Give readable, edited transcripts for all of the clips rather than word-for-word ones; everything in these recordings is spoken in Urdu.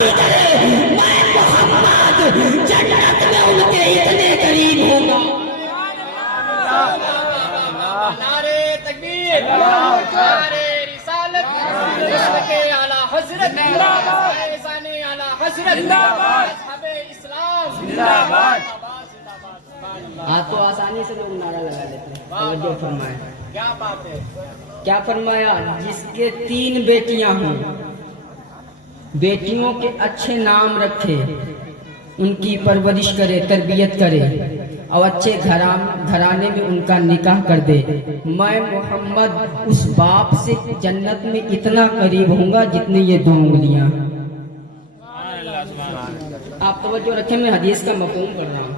میں محمد جنت میں ان کے اتنے قریب ہوں گا۔ نعرے تکبیر، نعرے رسالت، مشرق اعلیٰ حضرت، فیضان اعلیٰ حضرت، مذہب اسلام، آپ تو آسانی سے لوگ نعرہ لگا لیتے ہیں۔ توجہ فرمائیں، کیا بات ہے۔ کیا فرمایا؟ جس کے 3 بیٹیاں ہوں، بیٹیوں کے اچھے نام رکھے، ان کی پرورش کرے، تربیت کرے اور اچھے گھرانے میں ان کا نکاح کر دے، میں محمد اس باپ سے جنت میں اتنا قریب ہوں گا جتنی یہ 2 انگلیاں۔ آپ توجہ رکھیں، میں حدیث کا مفہوم کر رہا ہوں،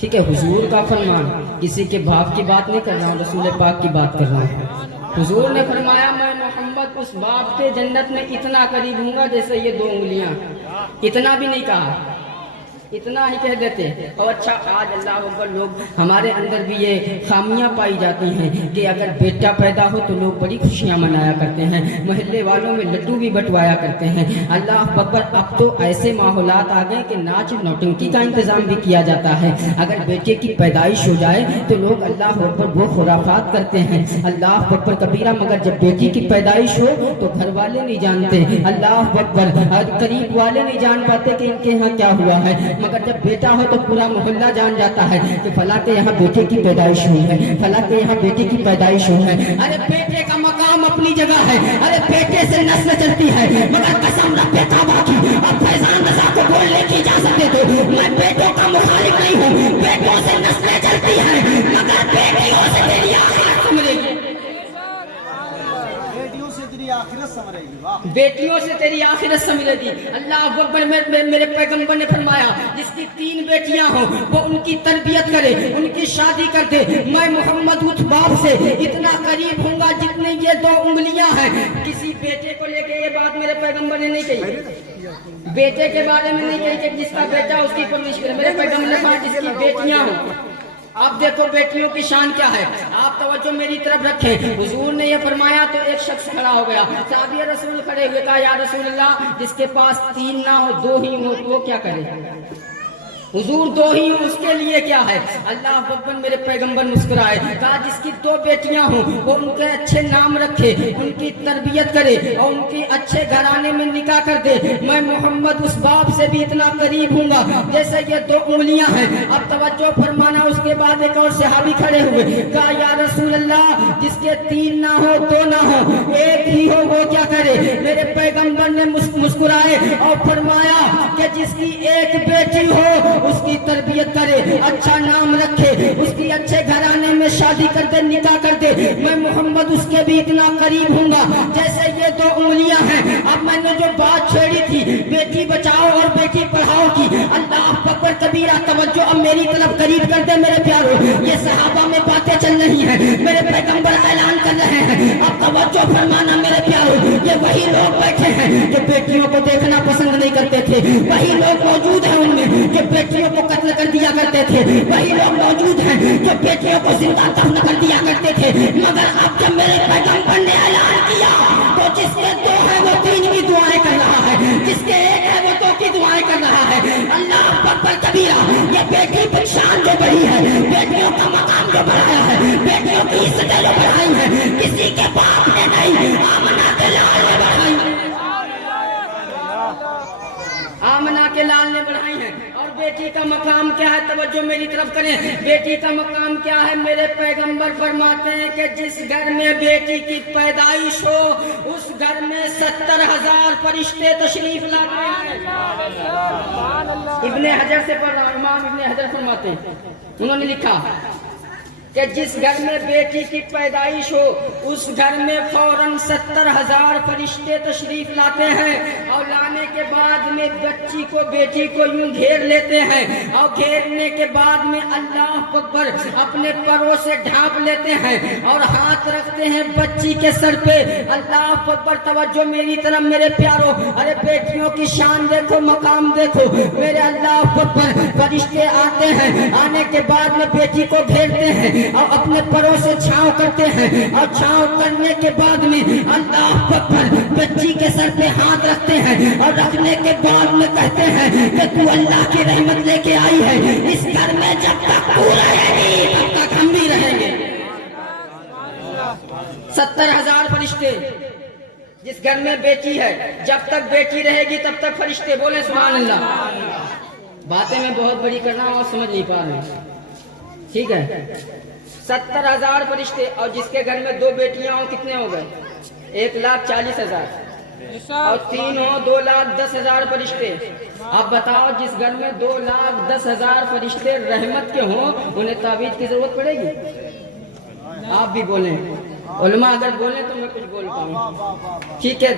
ٹھیک ہے؟ حضور کا فرمان، کسی کے باپ کی بات نہیں کر رہا ہوں، رسول پاک کی بات کر رہا ہوں۔ حضور نے فرمایا میں محمد اس باپ کے جنت میں اتنا قریب ہوں گا جیسے یہ 2 انگلیاں۔ اتنا بھی نہیں کہا، اتنا ہی کہہ دیتے۔ اور اچھا، آج اللہ اکبر، لوگ ہمارے اندر بھی یہ خامیاں پائی جاتی ہیں کہ اگر بیٹا پیدا ہو تو لوگ بڑی خوشیاں منایا کرتے ہیں، محلے والوں میں لڈو بھی بٹوایا کرتے ہیں۔ اللہ اکبر، اب تو ایسے ماحولات آ گئے کہ ناچ نوٹنکی کا انتظام بھی کیا جاتا ہے۔ اگر بیٹے کی پیدائش ہو جائے تو لوگ اللہ اکبر وہ خرافات کرتے ہیں، اللہ اکبر کبیرہ، مگر جب بیٹی کی پیدائش ہو تو گھر والے نہیں جانتے، اللہ اکبر، قریب والے نہیں جان پاتے کہ ان کے یہاں کیا ہوا ہے، مگر جب بیٹا ہو تو پورا محلہ جان جاتا ہے کہ فلاں کے یہاں بیٹے کی پیدائش ہوئی ہے، فلاں کے یہاں بیٹے کی پیدائش ہوئی ہے۔ ارے بیٹے کا مقام اپنی جگہ ہے، ارے بیٹے سے نسل چلتی ہے، مگر قسم رب کعبہ کی، اب فیضان رضا کو بولنے کی اجازت دے دو، میں بیٹوں کا مخالف نہیں ہوں، بیٹوں سے نسلیں چلتی ہیں مگر بیٹیوں سے تیری آخرت سمرے گی، بیٹیوں سے تیری آخرت سمجھے گی۔ اللہ اکبر، میرے پیغمبر نے فرمایا جس کی 3 بیٹیاں ہوں وہ ان کی تربیت کرے، ان کی شادی کر دے، میں محمد اس باپ سے اتنا قریب ہوں گا جتنے یہ 2 انگلیاں ہیں۔ کسی بیٹے کو لے کے یہ بات میرے پیغمبر نے نہیں کہی، بیٹے کے بارے میں نہیں کہی کہ جس کا بیٹا اس کی پرورش کرے، میرے پیغمبر نے کہا جس کی بیٹیاں ہوں۔ اب دیکھو بیٹیوں کی شان کیا ہے، آپ توجہ میری طرف رکھیں۔ حضور نے یہ فرمایا تو ایک شخص کھڑا ہو گیا، صحابی رسول کھڑے ہوئے، کہا یا رسول اللہ، جس کے پاس 3 نہ ہو 2 ہی ہو تو وہ کیا کرے؟ حضور 2 ہی ہوں اس کے لیے کیا ہے؟ اللہ اکبر، میرے پیغمبر مسکرائے، کہا جس کی 2 بیٹیاں ہوں وہ ان کے اچھے نام رکھے، ان کی تربیت کرے اور ان کی اچھے گھرانے میں نکاح کر دے، میں محمد اس باپ سے بھی اتنا قریب ہوں گا جیسے یہ 2 انگلیاں ہیں۔ اب توجہ فرمانا، اس کے بعد ایک اور صحابی کھڑے ہوئے، کہا یا رسول اللہ، جس کے 3 نہ ہو 2 نہ ہو 1 ہی ہو وہ کیا کرے؟ میرے پیغمبر نے مسکرائے اور فرمایا کہ جس کی 1 بیٹی ہو اس کی تربیت کرے، اچھا نام رکھے، اس کی اچھے گھرانے میں شادی کر دے، نکاح کر دے، میں محمد اس کے بھی اتنا قریب ہوں گا جیسے یہ 2 انگلیاں ہیں۔ اب میں نے جو بات چھیڑی تھی بیٹی بچاؤ اور بیٹی پڑھاؤ کی، اللہ اکبر کبیرہ، توجہ اب میری طرف قریب کر دے میرے پیارو، یہ صحابہ میں باتیں چل رہی ہیں، میرے پیغمبر اعلان کر رہے ہیں، اب توجہ فرمانا میرے پیارو، یہ وہی لوگ بیٹھے ہیں جو بیٹیوں کو دیکھنا پسند نہیں کرتے تھے، وہی لوگ موجود ہیں ان میں جو بیٹیوں کو قتل کر دیا کرتے تھے، وہی لوگ موجود ہیں جو بیٹیوں کو زندہ دفن کر دیا کرتے تھے، مگر اب جب میرے پیغمبر نے اعلان کیا تو جس کے 2 ہیں وہ 3 کی دعائیں کر رہا ہے، جس کے 1 ہے وہ 2 کی دعائیں کر رہا ہے۔ اللہ اکبر کبیرہ، یہ بیٹی کی شان جو بڑھی ہے، بیٹیوں کا مقام جو بڑھایا ہے، بیٹیوں کی عزتیں جو بڑھائی ہیں، کسی کے باپ نے نہیں، آمنہ کے لال نے بڑھائی، آمنہ کے لال نے بڑھائی ہیں۔ اور بیٹی کا مقام کیا ہے؟ توجہ میری طرف کریں، بیٹی کا مقام کیا ہے؟ میرے پیغمبر فرماتے ہیں کہ جس گھر میں بیٹی کی پیدائش ہو اس گھر میں 70,000 فرشتے تشریف لاتے ہیں۔ ابن حجر سے پڑھ رہا ہوں، امام ابن حجر فرماتے ہیں، انہوں نے لکھا کہ جس گھر میں بیٹی کی پیدائش ہو اس گھر میں فوراً 70,000 فرشتے تشریف لاتے ہیں، اور لانے کے بعد میں بچی کو، بیٹی کو یوں گھیر لیتے ہیں، اور گھیرنے کے بعد میں اللہ اکبر اپنے پروں سے ڈھانپ لیتے ہیں اور ہاتھ رکھتے ہیں بچی کے سر پہ۔ اللہ اکبر، توجہ میری طرف میرے پیارو، ارے بیٹیوں کی شان دیکھو، مقام دیکھو میرے، اللہ اکبر، فرشتے آتے ہیں، آنے کے بعد میں بیٹی کو گھیرتے ہیں، اور اپنے پروں سے چھاؤں کرتے ہیں اور چھاؤں کرنے کے بعد میں اللہ اکبر بچی کے سر پہ ہاتھ رکھتے ہیں اور رکھنے کے بعد میں کہتے ہیں کہ تو اللہ کی رحمت لے کے آئی ہے، اس گھر میں جب تک تو رہے گی تب تک ہم بھی رہیں گے۔ 70,000 فرشتے، جس گھر میں بیٹی ہے جب تک بیٹی رہے گی تب تک فرشتے، بولے سبحان اللہ۔ باتیں میں بہت بڑی کر رہا ہوں اور سمجھ نہیں پا رہے ہیں، ٹھیک ہے؟ 70,000 فرشتے، اور جس کے گھر میں 2 بیٹیاں ہوں کتنے ہو گئے؟ 1,40,000، اور 3 ہوں 2,10,000 فرشتے۔ اب بتاؤ جس گھر میں 2,10,000 فرشتے رحمت کے ہوں انہیں تعویذ کی ضرورت پڑے گی؟ آپ بھی بولیں، علماء اگر بولیں تو میں کچھ بول پاؤں، ٹھیک ہے؟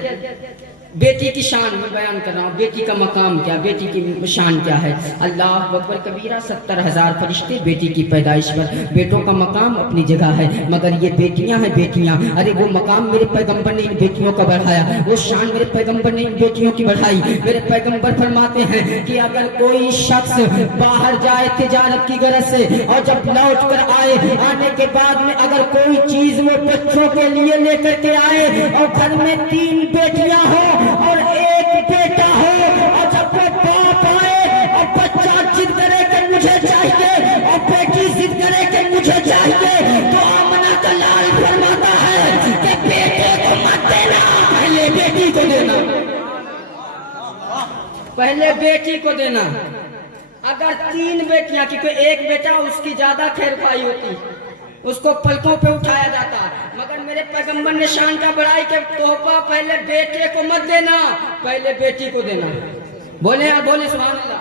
بیٹی کی شان میں بیان کر رہا ہوں، بیٹی کا مقام کیا، بیٹی کی شان کیا ہے۔ اللہ اکبر کبیرہ، 70,000 فرشتے بیٹی کی پیدائش پر۔ بیٹوں کا مقام اپنی جگہ ہے، مگر یہ بیٹیاں ہیں بیٹیاں، ارے وہ مقام میرے پیغمبر نے ان بیٹیوں کا بڑھایا، وہ شان میرے پیغمبر نے ان بیٹیوں کی بڑھائی۔ میرے پیغمبر فرماتے ہیں کہ اگر کوئی شخص باہر جائے تجارت کی غرض سے اور جب لوٹ کر آئے، آنے کے بعد میں اگر کوئی چیز وہ بچوں کے لیے لے کر کے آئے اور گھر میں 3 بیٹیاں ہوں اور 1 بیٹا ہو، اور جب وہ باپ آئے اور بچہ ضد کرے کہ مجھے چاہیے اور بیٹی ضد کرے کہ مجھے چاہیے، تو آمنہ کا لال فرماتا ہے کہ بیٹے کو مت دینا، پہلے بیٹی کو دینا، پہلے بیٹی کو دینا۔ اگر 3 بیٹیاں، کیونکہ 1 بیٹا اس کی زیادہ خیر خواہی ہوتی، اس کو پلکوں پہ اٹھایا جاتا، مگر میرے پیغمبر نے شان کا بڑھائی کہ تحفہ پہلے بیٹے کو مت دینا، پہلے بیٹی کو دینا۔ بولے بولے سبحان اللہ،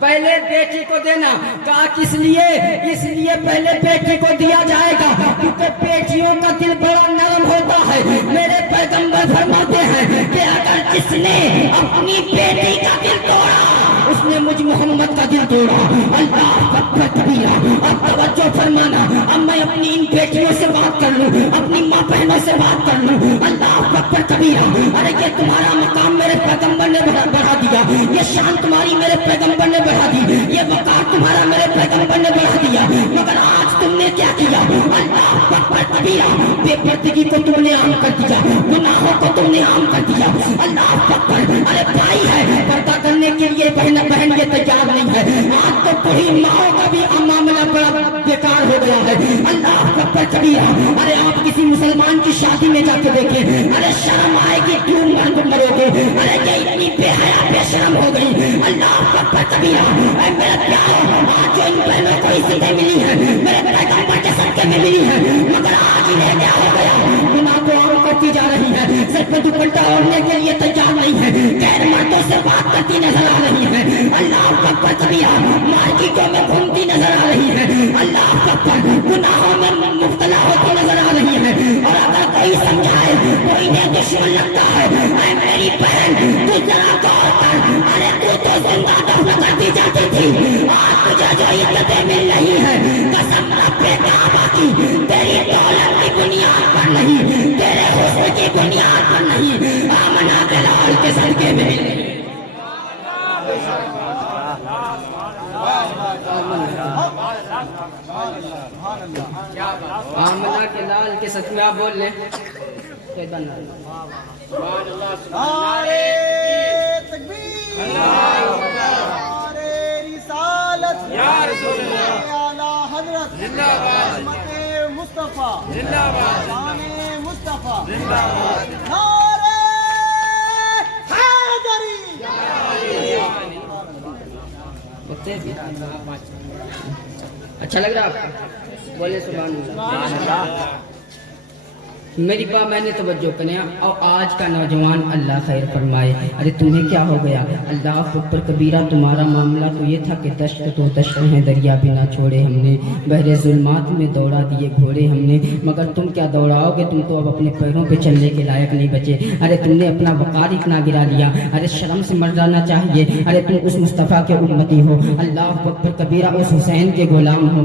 پہلے بیٹی کو دینا۔ کہا کس لیے؟ اس لیے پہلے بیٹی کو دیا جائے گا کیونکہ بیٹیوں کا دل بڑا نرم ہوتا ہے۔ میرے پیغمبر فرماتے ہیں کہ اگر جس نے اپنی بیٹی کا دل توڑا اس نے مجھ محمد کا دل توڑا۔ اللہ اکبر کبیرہ، اب توجہ فرمانا، اب میں اپنی ان بیٹیوں سے بات کر لوں، اپنی ماں بہنوں سے بات کر لوں۔ اللہ اکبر کبیرہ، ارے یہ تمہارا مقام میرے پیغمبر نے بڑھا دیا، یہ شان تمہاری میرے پیغمبر نے بڑھا دی، یہ وقار تمہارا میرے پیغمبر نے بڑھا دیا، مگر آج تم نے کیا کیا؟ اللہ اکبر کبیرہ، بے پردگی کو تم نے عام کر دیا، گناہوں کو تم نے عام کر دیا۔ اللہ اکبر، ارے بھائی ہے پردہ کرنے کے لیے بہن یہ تیار نہیں ہے، آج تو کوئی ماں کا بھی معاملہ بڑا بیکار ہو گیا ہے۔ اللہ اکبر کبیرہ، ارے آپ کسی مسلمان کی شادی میں جا کے دیکھیں، ارے شرم آئے گی، کیوں مرو گے؟ ارے یہ اتنی بے حیا بے شرم ہو گئی۔ اللہ اکبر کبیرہ، اے میرے پیارو، آج جو ان بہنوں کو عزتیں ملی ہیں میرے پیغمبر کے صدقے میں ملی ہیں، مگر آج انہیں کیا ہو گیا؟ گناہ کو عام کرتی جا رہی ہے، سر پہ دوپٹہ اوڑھنے کے لیے تیار نہیں ہے، غیر مردوں سے بات کرتی نظر آ رہی ہے۔ اللہ اکبر کبیرہ، مارکیٹوں میں گھومتی نظر آ رہی ہے۔ اللہ اکبر، گناہوں میں مبتلا ہوتی نظر آ رہی ہے۔ اور اگر کوئی سمجھائے تو انہیں دشمن لگتا ہے۔ اے میری بہن، تو ذرا غور کر، ارے تو زندہ دفن کر دی جاتی تھی، آج تجھے جو عزتیں مل رہی ہیں قسم رب کعبہ کی، تیری دولت کی بنیاد پر نہیں، تیرے حسن کی بنیاد پر نہیں، آمنہ کے لال کے صدقے میں مل رہی۔ آمنہ کے لال کے صدقے میں آپ بول لیں۔ نعرے تکبیر، نعرے رسالت، یا رسول اللہ، اعلیٰ حضرت زندہ باد، عظمت مصطفیٰ، زندہ باد، شان مصطفیٰ، زندہ باد، نعرے حیدری۔ اچھا لگ رہا آپ کو؟ بولے سبحان اللہ۔ میری بات میں نے توجہ کریں، اور آج کا نوجوان اللہ خیر فرمائے، ارے تمہیں کیا ہو گیا؟ اللہ اکبر کبیرہ، تمہارا معاملہ تو یہ تھا کہ دشت تو دشت ہیں، دریا بھی نہ چھوڑے ہم نے، بحر ظلمات میں دوڑا دیے گھوڑے ہم نے، مگر تم کیا دوڑاؤ گے؟ تم تو اب اپنے پیروں پہ چلنے کے لائق نہیں بچے۔ ارے تم نے اپنا وقار اتنا گرا لیا، ارے شرم سے مر جانا چاہیے۔ ارے تم اس مصطفیٰ کے امتی ہو، اللہ اکبر کبیرہ، اس حسین کے غلام ہو،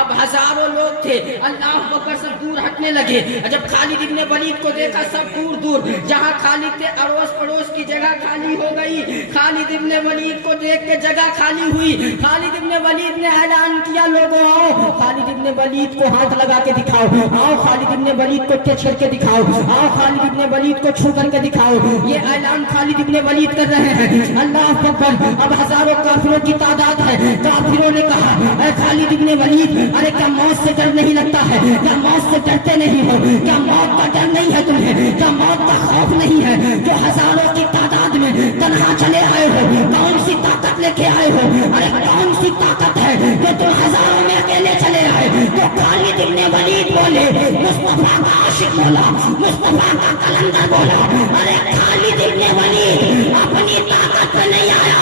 اب ہزاروں لوگ تھے, اللہ اکبر, سب دور ہٹنے لگے. جب خالد ابن ولید کو دیکھا سب دور دور, جہاں خالد تھے اڑوس پڑوس کی جگہ خالی ہو گئی. خالد ابن ولید کو دیکھ کے جگہ خالی ہوئی. خالد ابن ولید نے اعلان کیا, لوگوں آؤ خالد ابن ولید کو ہاتھ لگا کے دکھاؤ, آؤ خالد ابن ولید کو ٹچ کر کے دکھاؤ, آؤ خالد ابن ولید کو چھو کر کے دکھاؤ. یہ اعلان خالد ابن ولید کر رہے ہیں. اللہ اکبر. اب ہزاروں کافروں کی تعداد ہے. کافروں نے کہا, اے خالد ابن ولید, ارے کیا موت سے ڈر نہیں لگتا ہے؟ کیا موت سے ڈرتے نہیں ہو؟ کیا موت کا ڈر نہیں ہے تمہیں؟ کیا موت کا خوف نہیں ہے جو ہزاروں کی تعداد میں تنہا چلے آئے ہو؟ کون سی طاقت لے کے آئے ہو؟ ارے کون سی طاقت ہے جو تم ہزاروں میں اکیلے چلے آئے؟ تو خالد ابن ولید بولے, مصطفیٰ کا عاشق بولا, مصطفیٰ کا کلندر بولا, ارے خالد ابن ولید اپنی طاقت پہ نہیں آیا,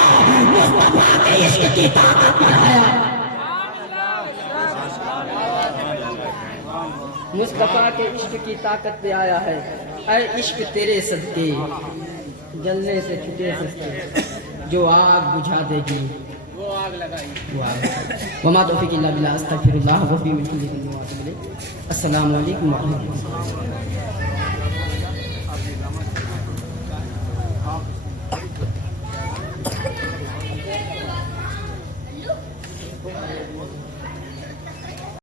مصطفیٰ کے عشق کی طاقت پر آیا. مصطفیٰ کے عشق کی طاقت پہ آیا ہے. اے عشق تیرے صدقے جلنے سے چھٹے سستے, جو آگ بجھا دے گی وہ آگ لگائی. وما توفیق الا باللہ, استغفر اللہ وفی من کل ذنب واتوب الیہ. السلام علیکم ورحمۃ اللہ.